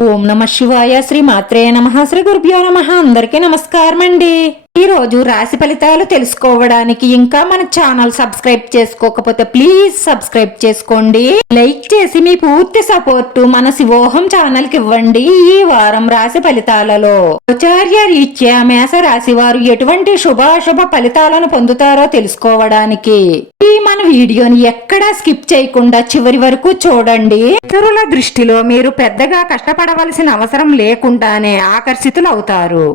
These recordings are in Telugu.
ఓం నమ శివాయ. శ్రీ మాత్రే నమః. శ్రీ గురుభ్యో నమః. అందరికీ నమస్కారం అండి. ఈ రోజు రాశి ఫలితాలు తెలుసుకోవడానికి ఇంకా మన ఛానల్ సబ్స్క్రైబ్ చేసుకోకపోతే ప్లీజ్ సబ్స్క్రైబ్ చేసుకోండి. లైక్ చేసి మీ పూర్తి సపోర్టు మన శివోహం ఛానల్ కి ఇవ్వండి. ఈ వారం రాశి ఫలితాలలో ఆచార్య రీత్యా మేష రాశి వారు ఎటువంటి శుభాశుభ ఫలితాలను పొందుతారో తెలుసుకోవడానికి ఈ మన వీడియోని ఎక్కడా స్కిప్ చేయకుండా చివరి వరకు చూడండి. ఇతరుల దృష్టిలో మీరు పెద్దగా కష్టపడవలసిన అవసరం లేకుండానే ఆకర్షితులవుతారు.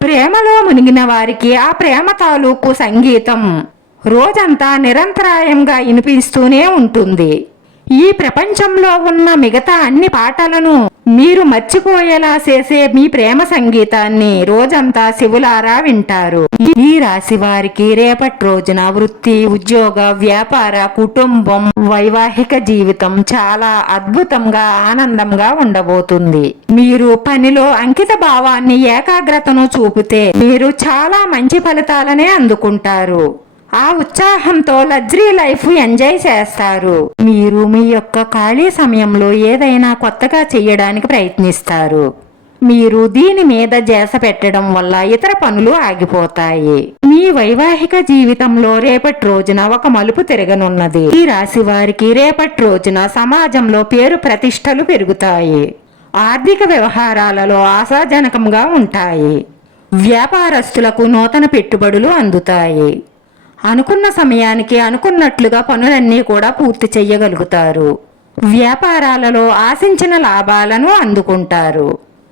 ప్రేమలో మునిగిన వారికి ఆ ప్రేమ తాలూకు సంగీతం రోజంతా నిరంతరాయంగా వినిపిస్తూనే ఉంటుంది. ఈ ప్రపంచంలో ఉన్న మిగతా అన్ని పాటలను మీరు మర్చిపోయేలా చేసే మీ ప్రేమ సంగీతాన్ని రోజంతా శివులారా వింటారు. ఈ రాశి వారికి రేపటి రోజున వృత్తి, ఉద్యోగ, వ్యాపార, కుటుంబం, వైవాహిక జీవితం చాలా అద్భుతంగా ఆనందంగా ఉండబోతుంది. మీరు పనిలో అంకిత భావాన్ని, ఏకాగ్రతను చూపితే మీరు చాలా మంచి ఫలితాలనే అందుకుంటారు. ఆ ఉత్సాహంతో లగ్జరీ లైఫ్ ఎంజాయ్ చేస్తారు. మీరు మీ యొక్క ఖాళీ సమయంలో ఏదైనా కొత్తగా చేయడానికి ప్రయత్నిస్తారు. మీరు దీని మీద ధ్యాస పెట్టడం వల్ల ఇతర పనులు ఆగిపోతాయి. మీ వైవాహిక జీవితంలో రేపటి రోజున ఒక మలుపు తిరగనున్నది. ఈ రాశి వారికి రేపటి రోజున సమాజంలో పేరు ప్రతిష్టలు పెరుగుతాయి. ఆర్థిక వ్యవహారాలలో ఆశాజనకంగా ఉంటాయి. వ్యాపారస్తులకు నూతన పెట్టుబడులు అందుతాయి. అనుకున్న సమయానికి అనుకున్నట్లుగా పనులన్నీ కూడా పూర్తి చెయ్యగలుగుతారు. వ్యాపారాలలో ఆశించిన లాభాలను అందుకుంటారు.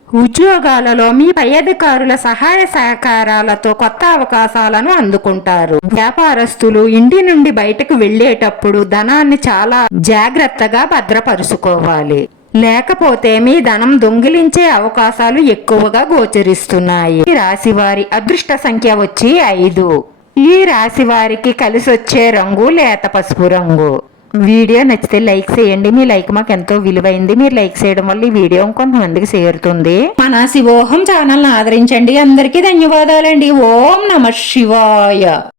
ఉద్యోగాలలో మీ పై అధికారుల సహాయ సహకారాలతో కొత్త అవకాశాలను అందుకుంటారు. వ్యాపారస్తులు ఇంటి నుండి బయటకు వెళ్లేటప్పుడు ధనాన్ని చాలా జాగ్రత్తగా భద్రపరుచుకోవాలి. లేకపోతే మీ ధనం దొంగిలించే అవకాశాలు ఎక్కువగా గోచరిస్తున్నాయి. ఈ రాశి వారి అదృష్ట సంఖ్య వచ్చి 5. ఈ రాశి వారికి కలిసి వచ్చే రంగు లేత పసుపు రంగు. వీడియో నచ్చితే లైక్ చేయండి. మీ లైక్ మాకు ఎంతో విలువైంది. మీరు లైక్ చేయడం వల్ల ఈ వీడియో కొంతమందికి చేరుతుంది. మన శివోహం ఛానల్ ఆదరించండి. అందరికీ ధన్యవాదాలండి. ఓం నమ శివాయ.